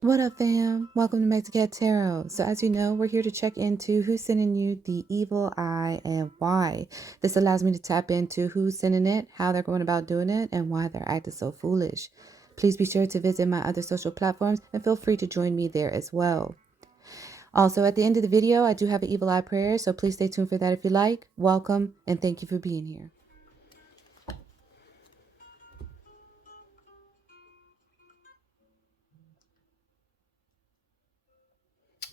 What up, fam? Welcome to Mexi-Cat Tarot. So as you know, we're here to check into who's sending you the evil eye and why. This allows me to tap into who's sending it, how they're going about doing it, and why they're acting so foolish. Please be sure to visit my other social platforms and feel free to join me there as well. Also, at the end of the video, I do have an evil eye prayer, so please stay tuned for that if you like. Welcome, and thank you for being here.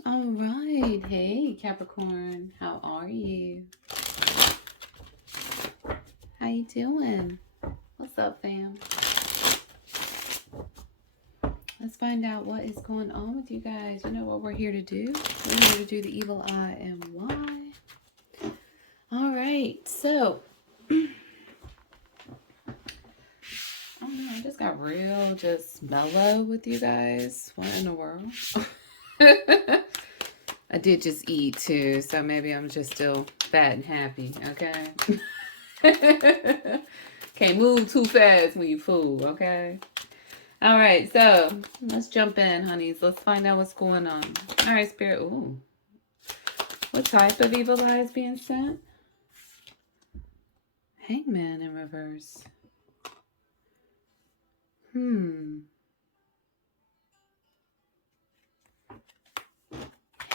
All right. Hey, Capricorn. How are you? How you doing? What's up, fam? Let's find out what is going on with you guys. You know what we're here to do? We're here to do the evil eye and why. All right. So, I don't know. I just got real just mellow with you guys. What in the world? I did just eat too, so maybe I'm just still fat and happy, okay? Can't move too fast when you fool, okay? All right, so let's jump in, honeys. Let's find out what's going on. All right, Spirit. Ooh. What type of evil eye is being sent? Hangman in reverse.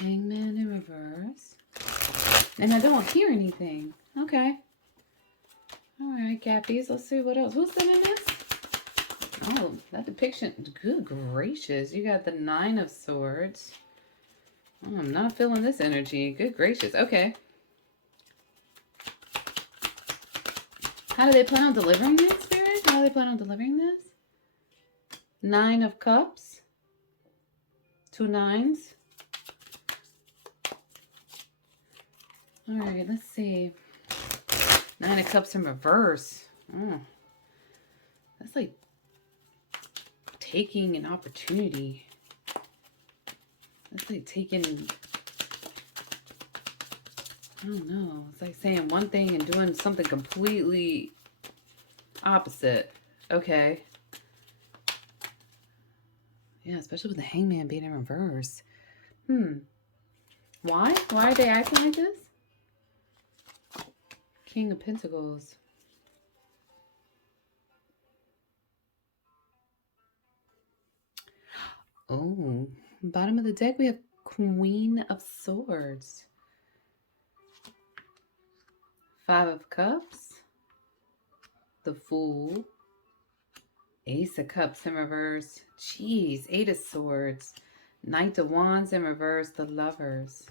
Hangman in reverse. And I don't hear anything. Okay. All right, Cappies. Let's see what else. Who's sending this? Oh, that depiction. Good gracious. You got the 9 of Swords. Oh, I'm not feeling this energy. Good gracious. Okay. How do they plan on delivering this, Spirit? How do they plan on delivering this? 9 of Cups. 2 9s. All right, let's see. 9 of Cups in reverse. Oh, that's like taking an opportunity. That's like taking, I don't know. It's like saying one thing and doing something completely opposite. Okay. Yeah, especially with the Hangman being in reverse. Why? Why are they acting like this? King of Pentacles. Oh, bottom of the deck, we have Queen of Swords. 5 of Cups. The Fool. Ace of Cups in reverse. Jeez, 8 of Swords. Knight of Wands in reverse. The Lovers.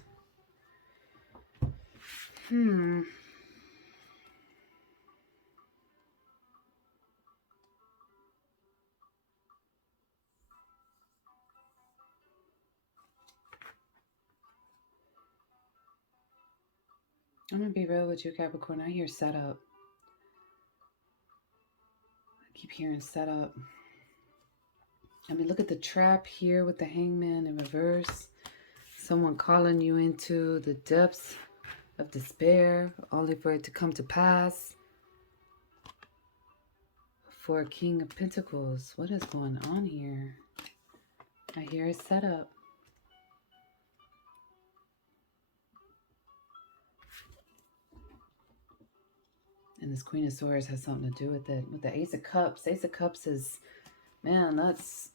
I'm going to be real with you, Capricorn. I hear setup. I keep hearing setup. I mean, look at the trap here with the Hangman in reverse. Someone calling you into the depths of despair, only for it to come to pass. For a King of Pentacles, what is going on here? I hear a setup. And this Queen of Swords has something to do with it. With the Ace of Cups. Ace of Cups is, man, that's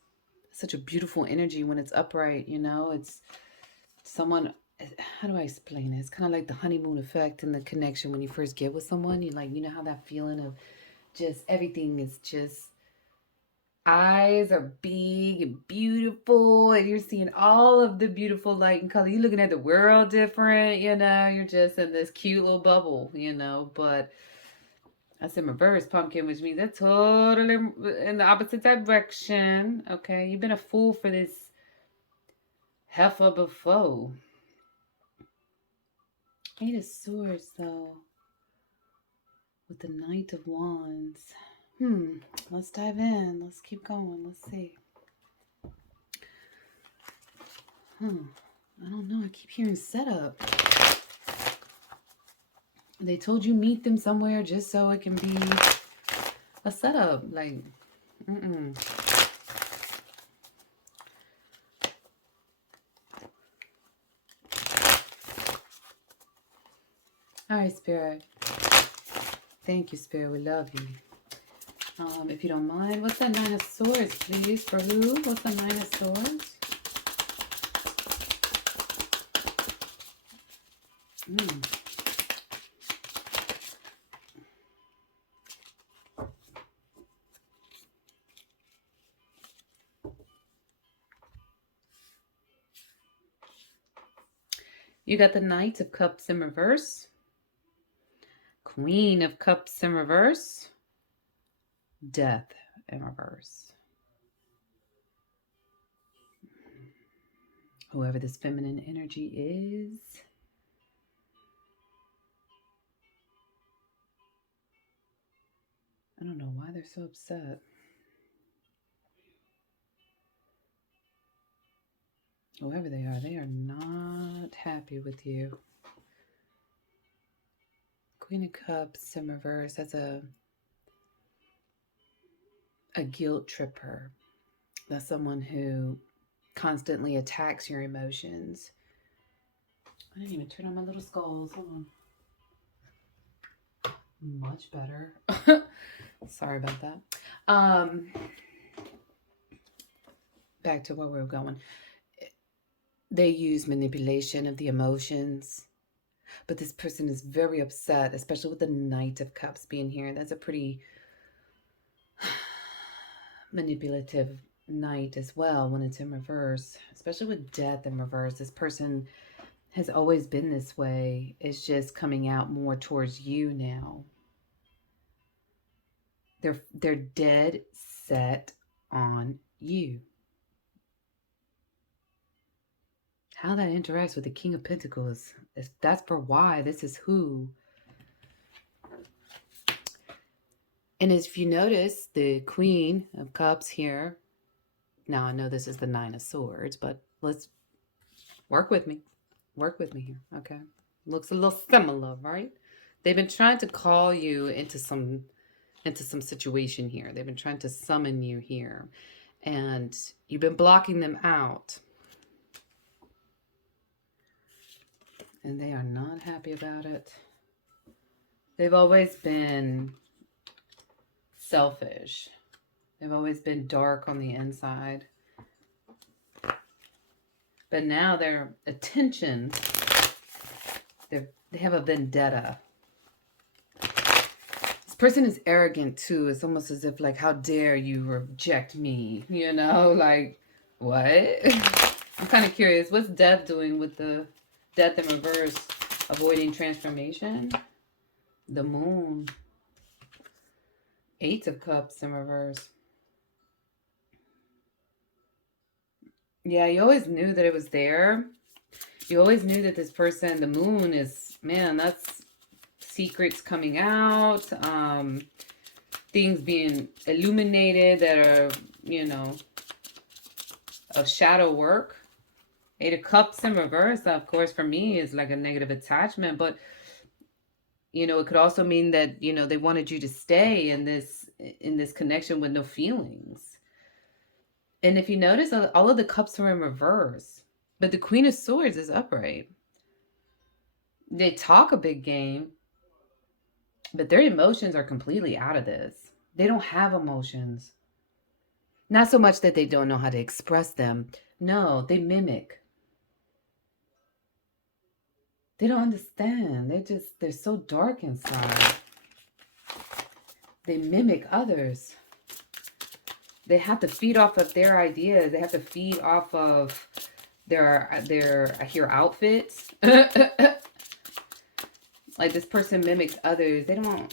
such a beautiful energy when it's upright, you know? It's someone, how do I explain it? It's kind of like the honeymoon effect and the connection when you first get with someone. You like, you know how that feeling of just everything is just, eyes are big and beautiful, and you're seeing all of the beautiful light and color. You're looking at the world different, you know? You're just in this cute little bubble, you know? But that's in reverse, pumpkin, which means that's totally in the opposite direction. Okay, you've been a fool for this heifer before. 8 of Swords, though, with the Knight of Wands. Let's dive in. Let's keep going. Let's see. I don't know. I keep hearing setup. They told you meet them somewhere just so it can be a setup. Like, All right, Spirit. Thank you, Spirit. We love you. If you don't mind, what's that Nine of Swords, please? For who? What's the Nine of Swords? You got the Knight of Cups in reverse. Queen of Cups in reverse. Death in reverse. Whoever this feminine energy is. I don't know why they're so upset. Whoever they are not happy with you. Queen of Cups in reverse. That's a guilt tripper. That's someone who constantly attacks your emotions. I didn't even turn on my little skulls. Hold on. Much better. Sorry about that. Back to where we were going. They use manipulation of the emotions. But this person is very upset, especially with the Knight of Cups being here. That's a pretty manipulative Knight as well when it's in reverse, especially with Death in reverse. This person has always been this way. It's just coming out more towards you now. They're dead set on you. How that interacts with the King of Pentacles, that's for why. This is who. And if you notice, the Queen of Cups here. Now, I know this is the Nine of Swords, but let's work with me. Work with me here, okay? Looks a little similar, right? They've been trying to call you into some situation here. They've been trying to summon you here. And you've been blocking them out. And they are not happy about it. They've always been selfish. They've always been dark on the inside. But now their attention, they have a vendetta. This person is arrogant too. It's almost as if like, how dare you reject me? You know, like, what? I'm kind of curious. What's Death doing with the Death in reverse? Avoiding transformation? The Moon. Eight of Cups in reverse. Yeah, you always knew that it was there. You always knew that this person, the Moon is, man, that's secrets coming out. Things being illuminated that are, you know, of shadow work. Eight of Cups in reverse, of course, for me is like a negative attachment. But, you know, it could also mean that, you know, they wanted you to stay in this connection with no feelings. And if you notice, all of the cups are in reverse. But the Queen of Swords is upright. They talk a big game. But their emotions are completely out of this. They don't have emotions. Not so much that they don't know how to express them. No, they mimic. They don't understand. They're so dark inside. They mimic others. They have to feed off of their ideas. They have to feed off of their I hear outfits. Like this person mimics others. I don't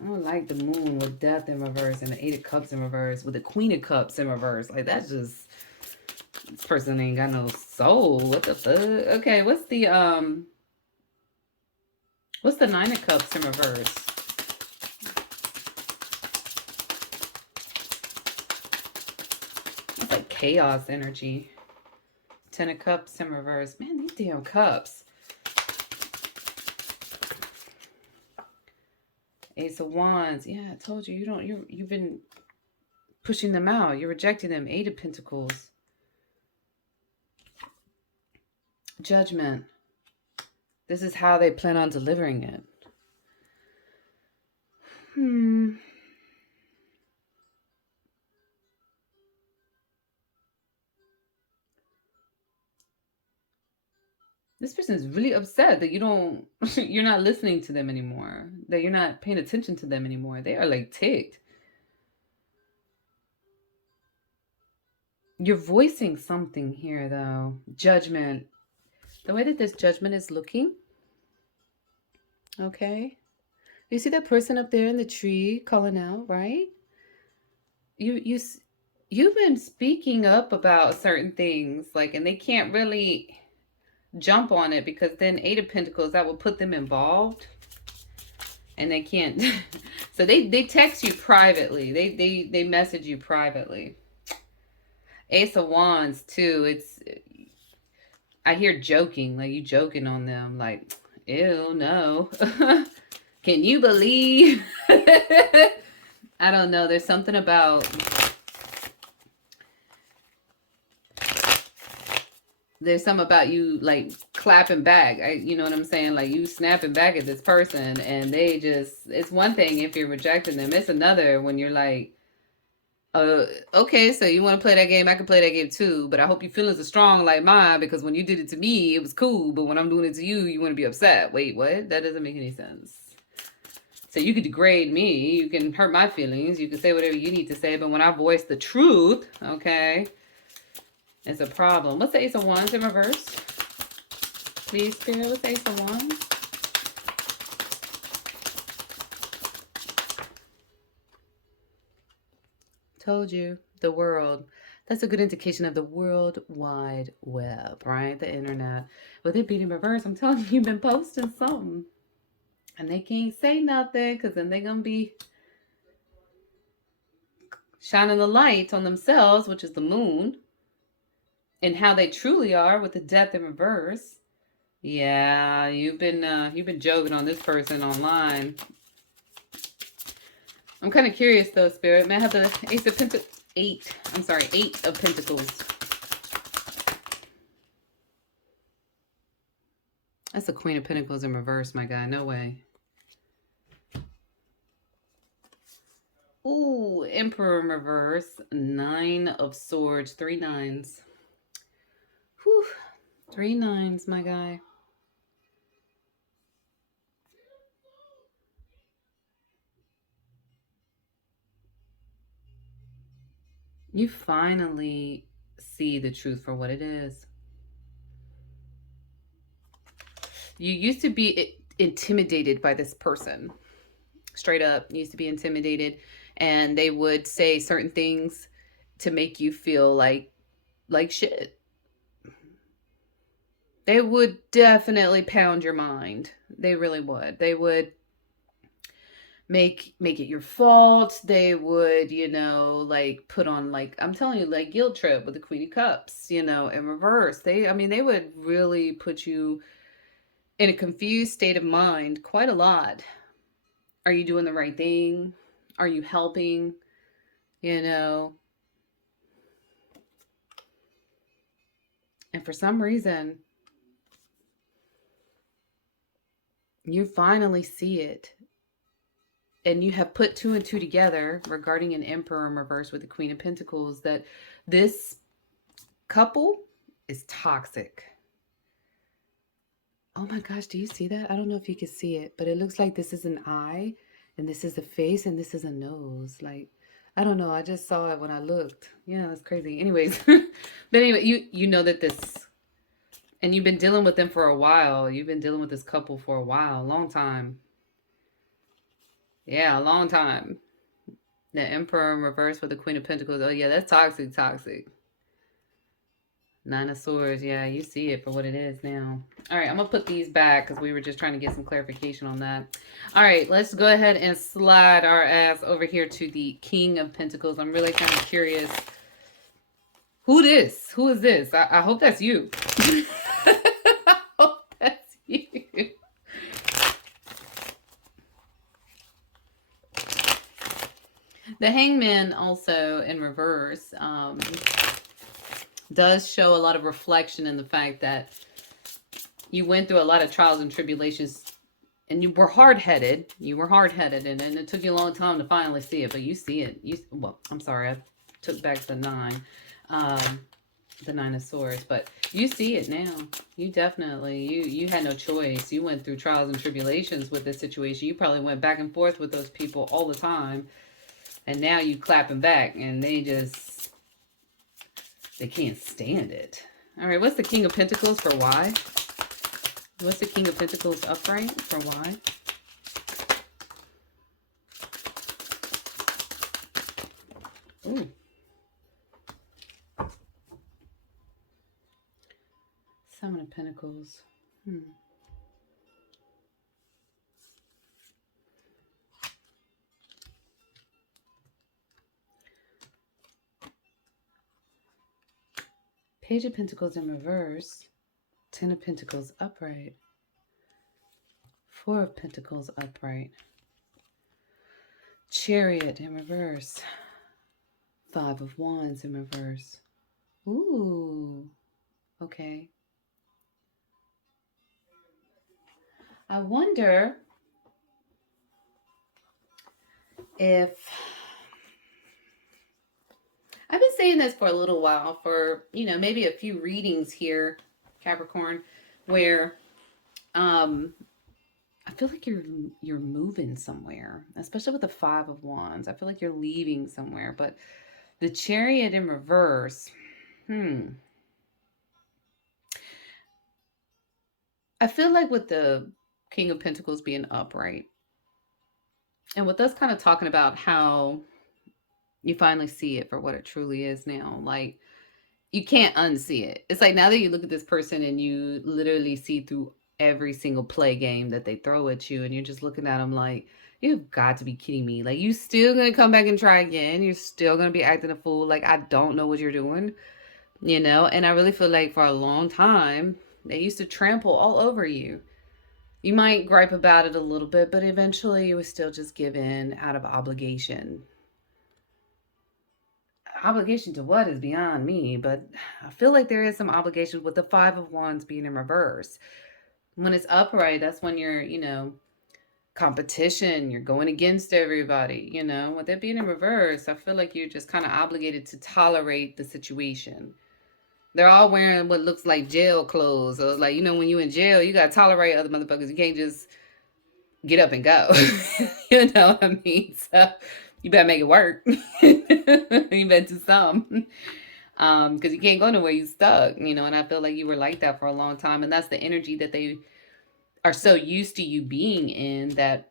like the Moon with Death in reverse and the Eight of Cups in reverse with the Queen of Cups in reverse. Like that's just, this person ain't got no soul. What the fuck? Okay, what's the Nine of Cups in reverse? It's like chaos energy. Ten of Cups in reverse. Man, these damn cups. Ace of Wands. Yeah, I told you. You've been pushing them out. You're rejecting them. Eight of Pentacles. Judgment. This is how they plan on delivering it. This person is really upset that you're not listening to them anymore, that you're not paying attention to them anymore. They are like ticked. You're voicing something here, though. Judgment. The way that this judgment is looking, okay? You see that person up there in the tree calling out, right? You you've been speaking up about certain things, like, and they can't really jump on it because then Eight of Pentacles, that will put them involved, and they can't. So they text you privately. They message you privately. Ace of Wands too. I hear joking, like you joking on them, like, ew, no. Can you believe? I don't know. There's something about you like clapping back. You know what I'm saying? Like you snapping back at this person, and they just, it's one thing if you're rejecting them. It's another when you're like, okay, so you want to play that game? I can play that game too, but I hope your feelings are strong like mine, because when you did it to me, it was cool, but when I'm doing it to you, you want to be upset. Wait, what? That doesn't make any sense. So you can degrade me, you can hurt my feelings, you can say whatever you need to say, but when I voice the truth, okay, it's a problem. What's the Ace of Wands in reverse? Please, Spirit, what's the Ace of Wands? Told you, the world. That's a good indication of the World Wide Web, right? The internet. With it being in reverse, I'm telling you, you've been posting something. And they can't say nothing, because then they're going to be shining the light on themselves, which is the moon, and how they truly are with the Death in reverse. Yeah, you've been joking on this person online. I'm kind of curious though, Spirit. May I have the Ace of Pentacles? Eight of Pentacles. That's the Queen of Pentacles in reverse, my guy. No way. Ooh, Emperor in reverse. 9 of Swords. 3 nines. Whew. 3 nines, my guy. You finally see the truth for what it is. You used to be intimidated by this person. Straight up, you used to be intimidated, and they would say certain things to make you feel like shit. They would definitely pound your mind. They really would. They would make it your fault. They would, like put on, like, I'm telling you, like guilt trip with the Queen of Cups, in reverse. They would really put you in a confused state of mind quite a lot. Are you doing the right thing? Are you helping? And for some reason, you finally see it. And you have put 2 and 2 together regarding an Emperor in reverse with the Queen of Pentacles, that this couple is toxic. Oh my gosh, do you see that? I don't know if you can see it, but it looks like this is an eye, and this is a face, and this is a nose. Like, I don't know. I just saw it when I looked. Yeah, that's crazy. Anyways, but anyway, you know that this, and you've been dealing with them for a while. You've been dealing with this couple for a while, a long time. Yeah, a long time. The Emperor in reverse with the Queen of Pentacles. Oh yeah, that's toxic. 9 of Swords. Yeah, you see it for what it is now. All right, I'm going to put these back because we were just trying to get some clarification on that. All right, let's go ahead and slide our ass over here to the King of Pentacles. I'm really kind of curious. Who is this? I hope that's you. I hope that's you. The Hangman also in reverse does show a lot of reflection in the fact that you went through a lot of trials and tribulations and you were hard-headed. You were hard-headed, and it took you a long time to finally see it, but you see it. Well, I'm sorry, I took back the 9. Um, the 9 of Swords, but you see it now. You definitely, you had no choice. You went through trials and tribulations with this situation. You probably went back and forth with those people all the time, and now you clapping back, and they can't stand it. All right, what's the King of Pentacles for why? What's the King of Pentacles upright for why? Ooh. Seven of Pentacles. Page of Pentacles in reverse. 10 of Pentacles upright. 4 of Pentacles upright. Chariot in reverse. 5 of Wands in reverse. Ooh. Okay. I wonder if... I've been saying this for a little while, for, maybe a few readings here, Capricorn, where I feel like you're moving somewhere, especially with the 5 of Wands. I feel like you're leaving somewhere, but the Chariot in reverse, I feel like with the King of Pentacles being upright, and with us kind of talking about how you finally see it for what it truly is now, like, you can't unsee it. It's like now that you look at this person and you literally see through every single play game that they throw at you, and you're just looking at them like, you've got to be kidding me. Like, you still gonna come back and try again. You're still gonna be acting a fool. Like, I don't know what you're doing, And I really feel like for a long time, they used to trample all over you. You might gripe about it a little bit, but eventually you would still just give in out of obligation. Obligation to what is beyond me, but I feel like there is some obligation with the 5 of Wands being in reverse. When it's upright, that's when you're, competition, you're going against everybody, With it being in reverse, I feel like you're just kind of obligated to tolerate the situation. They're all wearing what looks like jail clothes. So it's like, when you're in jail, you got to tolerate other motherfuckers. You can't just get up and go. You know what I mean? So you better make it work. You better do some. Because you can't go nowhere, you stuck, and I feel like you were like that for a long time. And that's the energy that they are so used to you being in, that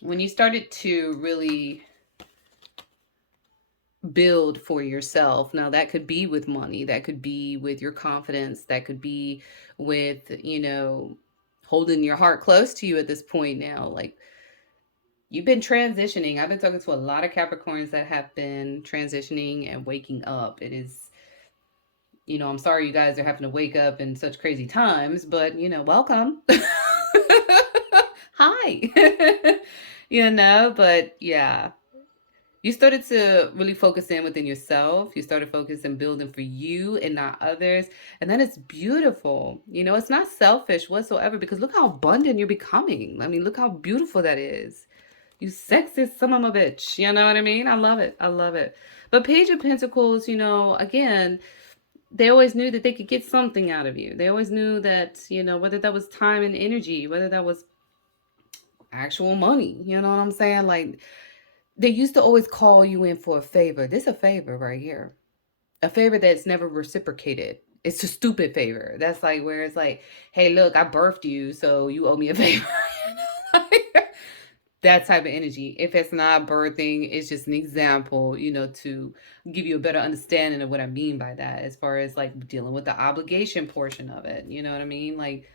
when you started to really build for yourself, now that could be with money, that could be with your confidence, that could be with, holding your heart close to you at this point now. Like, you've been transitioning. I've been talking to a lot of Capricorns that have been transitioning and waking up. It is, I'm sorry you guys are having to wake up in such crazy times, but, welcome. Hi. But yeah. You started to really focus in within yourself. You started focusing building for you and not others. And that is beautiful. It's not selfish whatsoever, because look how abundant you're becoming. I mean, look how beautiful that is. You sexist son of a bitch. You know what I mean? I love it. I love it. But Page of Pentacles, again, they always knew that they could get something out of you. They always knew that, whether that was time and energy, whether that was actual money, you know what I'm saying? Like, they used to always call you in for a favor. This is a favor right here. A favor that's never reciprocated. It's a stupid favor. That's like where it's like, hey, look, I birthed you, so you owe me a favor. That type of energy. If it's not birthing, it's just an example, to give you a better understanding of what I mean by that, as far as like dealing with the obligation portion of it. You know what I mean? Like,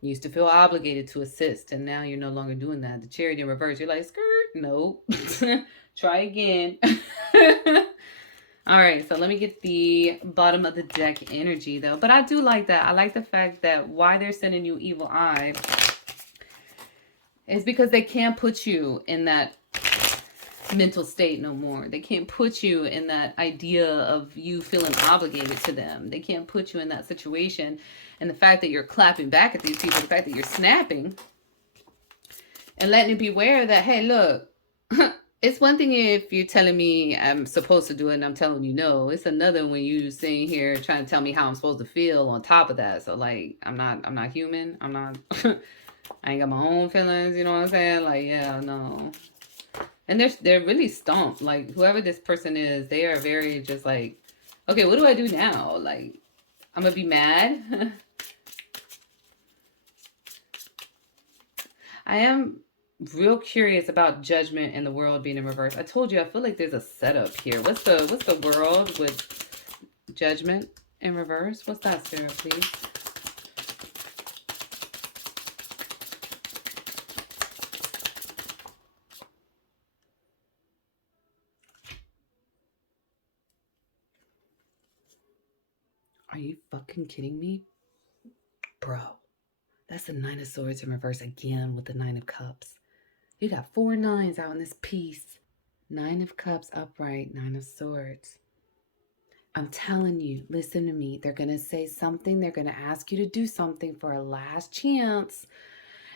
you used to feel obligated to assist, and now you're no longer doing that. The Chariot in reverse, you're like, skirt, nope. Try again. All right, so let me get the bottom of the deck energy, though. But I do like that. I like the fact that why they're sending you Evil Eye is because they can't put you in that mental state no more. They can't put you in that idea of you feeling obligated to them. They can't put you in that situation. And the fact that you're clapping back at these people, the fact that you're snapping, And letting it be aware that, hey, look, it's one thing if you're telling me I'm supposed to do it and I'm telling you no. It's another when you sitting here trying to tell me how I'm supposed to feel on top of that. So like I'm not human. I'm not I ain't got my own feelings, you know what I'm saying? Like, yeah, no. And they're really stumped. Like whoever this person is, they are very just like, okay, what do I do now? Like, I'm gonna be mad. I am real curious about judgment and the world being in reverse. I told you I feel like there's a setup here. What's the world with judgment in reverse? What's that, Sarah, please? Are you fucking kidding me? Bro, that's the Nine of Swords in reverse again with the Nine of Cups. You got 4 nines out in this piece. 9 of Cups upright, 9 of Swords. I'm telling you, listen to me. They're going to say something. They're going to ask you to do something for a last chance.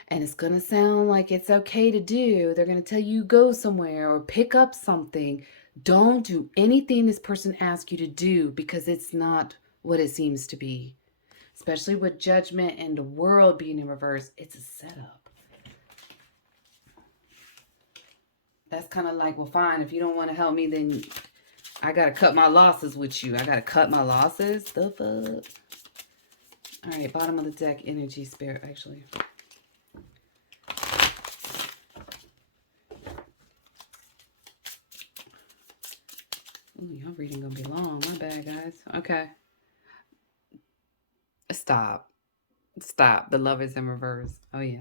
And it's going to sound like it's okay to do. They're going to tell you go somewhere or pick up something. Don't do anything this person asks you to do because it's not what it seems to be. Especially with judgment and the world being in reverse. It's a setup. That's kind of like, well, fine. If you don't want to help me, then I got to cut my losses with you. I got to cut my losses? The fuck? All right, bottom of the deck, energy, spirit, actually. Ooh, y'all reading gonna be long. My bad, guys. Okay. Stop. Stop. The love is in reverse. Oh, yeah.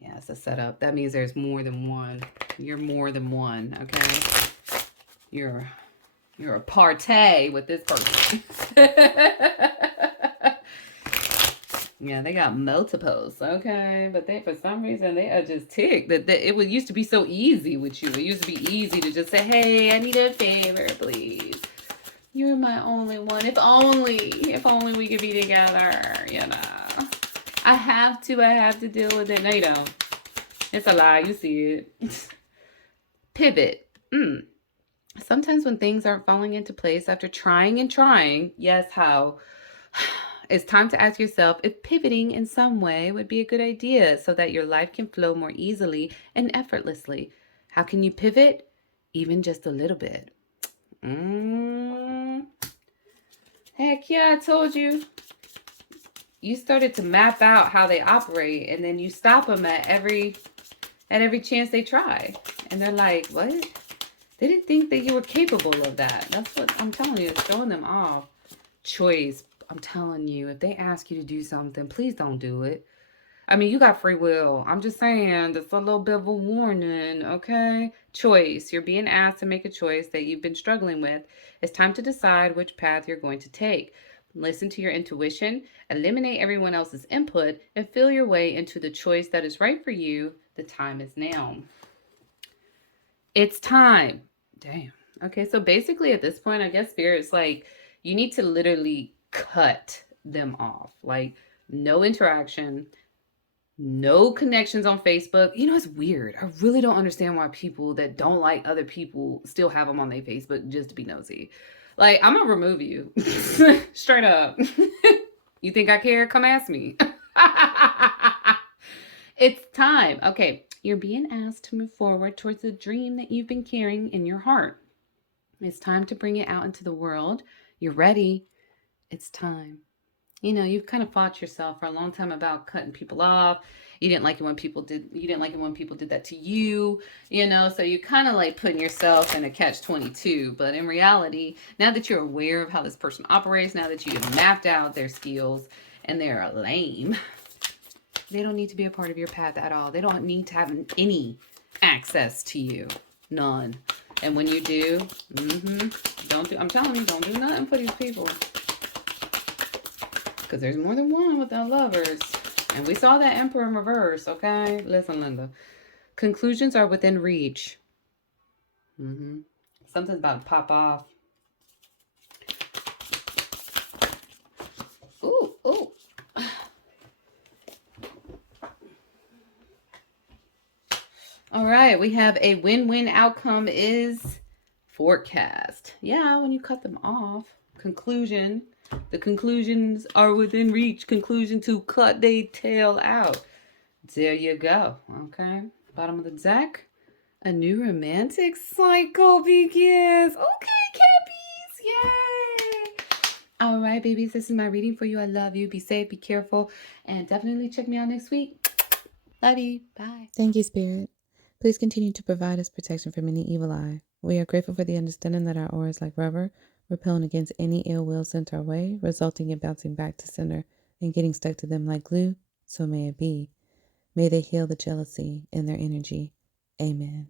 Yeah, it's a setup. That means there's more than one. You're more than one, okay? You're a partay with this person. Yeah, they got multiples, okay? But they, for some reason, they are just ticked. That it used to be so easy with you. It used to be easy to just say, hey, I need a favor, please. You're my only one. If only we could be together, you know. I have to deal with it. No, you don't. It's a lie. You see it. Pivot. Sometimes when things aren't falling into place after trying and trying, yes, how? It's time to ask yourself if pivoting in some way would be a good idea so that your life can flow more easily and effortlessly. How can you pivot? Even just a little bit. Heck yeah, I told you. You started to map out how they operate, and then you stop them at every chance they try. And they're like, what? They didn't think that you were capable of that. That's what I'm telling you. It's throwing them off. Choice. I'm telling you, if they ask you to do something, please don't do it. I mean, you got free will. I'm just saying, that's a little bit of a warning, okay? Choice. You're being asked to make a choice that you've been struggling with. It's time to decide which path you're going to take. Listen to your intuition, eliminate everyone else's input, and feel your way into the choice that is right for you. The time is now. It's time. Damn. Okay, so basically at this point, I guess Spirit's like, you need to literally cut them off. Like, no interaction, no connections on Facebook. You know, it's weird. I really don't understand why people that don't like other people still have them on their Facebook just to be nosy. Like, I'm gonna remove you. Straight up. You think I care? Come ask me. It's time. Okay, you're being asked to move forward towards the dream that you've been carrying in your heart. It's time to bring it out into the world. You're ready. It's time. You know, you've kind of fought yourself for a long time about cutting people off. You didn't like it when people did that to you, you know, so you kind of like putting yourself in a catch-22. But in reality, now that you're aware of how this person operates, now that you've mapped out their skills and they're lame, they don't need to be a part of your path at all. They don't need to have any access to you. None. And when you do, I'm telling you, don't do nothing for these people. Because there's more than one with the lovers. And we saw that Emperor in reverse, okay? Listen, Linda. Conclusions are within reach. Something's about to pop off. Ooh. right, we have a win-win outcome is forecast. Yeah, when you cut them off. Conclusion. The conclusions are within reach. Conclusion to cut they tail out. There you go. Okay. Bottom of the deck. A new romantic cycle begins. Okay, Cappies. Yay. All right, babies. This is my reading for you. I love you. Be safe. Be careful. And definitely check me out next week. Love you. Bye. Thank you, Spirit. Please continue to provide us protection from any evil eye. We are grateful for the understanding that our aura is like rubber, repelling against any ill will sent our way, resulting in bouncing back to center and getting stuck to them like glue. So may it be. May they heal the jealousy in their energy. Amen.